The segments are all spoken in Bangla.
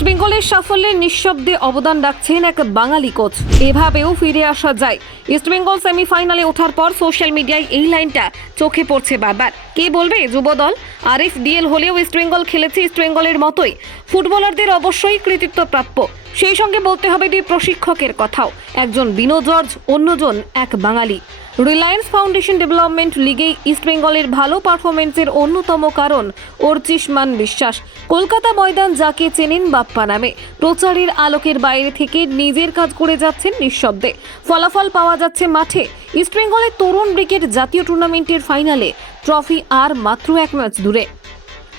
ইস্টবেঙ্গলের সাফল্যে নিঃশব্দে অবদান রাখছেন এক বাঙালি কোচ। এভাবেও ফিরে আসা যায়। ইস্টবেঙ্গল সেমিফাইনালে ওঠার পর সোশ্যাল মিডিয়ায় এই লাইনটা চোখে পড়ছে বারবার। কে বলবে যুবদল আরিফ ডিএল হলেও ইস্টবেঙ্গল খেলেছে ইস্টবেঙ্গলের মতোই। ফুটবলারদের অবশ্যই কৃতিত্ব প্রাপ্য। সেই সঙ্গে বলতে হবে দুই প্রশিক্ষকের কথাও, একজন বিনো জর্জ, অন্যজন এক বাঙালি। রিলায়েন্স ফাউন্ডেশন ডেভেলপমেন্ট লিগেই ইস্টবেঙ্গলের ভালো পারফরমেন্সের অন্যতম কারণ অর্চিষ্মান বিশ্বাস। কলকাতা ময়দান যাকে চেনেন বাপ্পা নামে, প্রচারের আলোকের বাইরে থেকে নিজের কাজ করে যাচ্ছেন নিঃশব্দে। ফলাফল পাওয়া যাচ্ছে মাঠে। ইস্টবেঙ্গলের তরুণ ব্রিগেড জাতীয় টুর্নামেন্টের ফাইনালে, ট্রফি আর মাত্র এক ম্যাচ দূরে।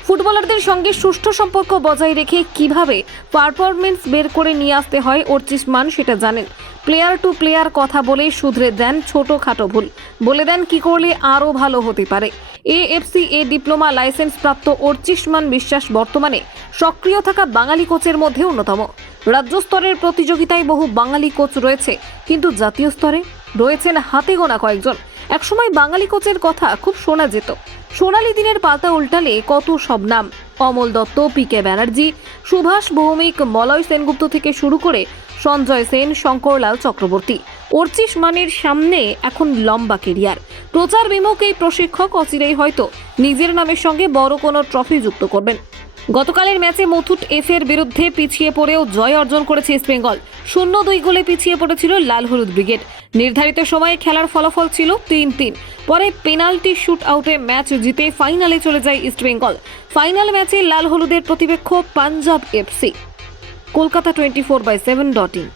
ফুটবলারদের সঙ্গে সুষ্ঠু সম্পর্ক বজায় রেখে কিভাবে পারফরমেন্স বের করে নিয়ে আসতে হয় অর্চিষ্মান সেটা জানেন। প্লেয়ার টু প্লেয়ার কথা বলে শুধরে দেন ছোটখাটো ভুল, বলে দেন কি করলে আরও ভালো হতে পারে। AFC-A ডিপ্লোমা লাইসেন্স প্রাপ্ত অর্চিষ্মান বিশ্বাস বর্তমানে সক্রিয় থাকা বাঙালি কোচের মধ্যে অন্যতম। রাজ্য স্তরের প্রতিযোগিতায় বহু বাঙালি কোচ রয়েছে, কিন্তু জাতীয় স্তরে রয়েছেন হাতে গোনা কয়েকজন। একসময় বাঙালি কোচের কথা খুব শোনা যেত। সোনালী দিনের পাতা উল্টালে কত সব নাম, অমল দত্ত, PK ব্যানার্জি, সুভাষ ভৌমিক, মলয় সেনগুপ্ত থেকে শুরু করে সঞ্জয় সেন, শঙ্করলাল চক্রবর্তী। অর্চিষ্মানের সামনে এখন লম্বা কেরিয়ার। প্রচার বিমুখ এই প্রশিক্ষক অচিরেই হয়তো নিজের নামের সঙ্গে বড় কোনো ট্রফি যুক্ত করবেন। গতকালের ম্যাচে মুথুট এফের বিরুদ্ধে পিছিয়ে পড়েও জয় অর্জন করেছে ইস্টবেঙ্গল। 0-2 গোলে পিছিয়ে পড়েছিল লাল হলুদ ব্রিগেড। নির্ধারিত সময়ে খেলার ফলাফল ছিল 3-3। পরে পেনাল্টি শুট আউটে ম্যাচ জিতে ফাইনালে চলে যায় ইস্টবেঙ্গল। ফাইনাল ম্যাচে লাল হলুদের প্রতিপক্ষ পাঞ্জাব FC। কলকাতা 24/7.in।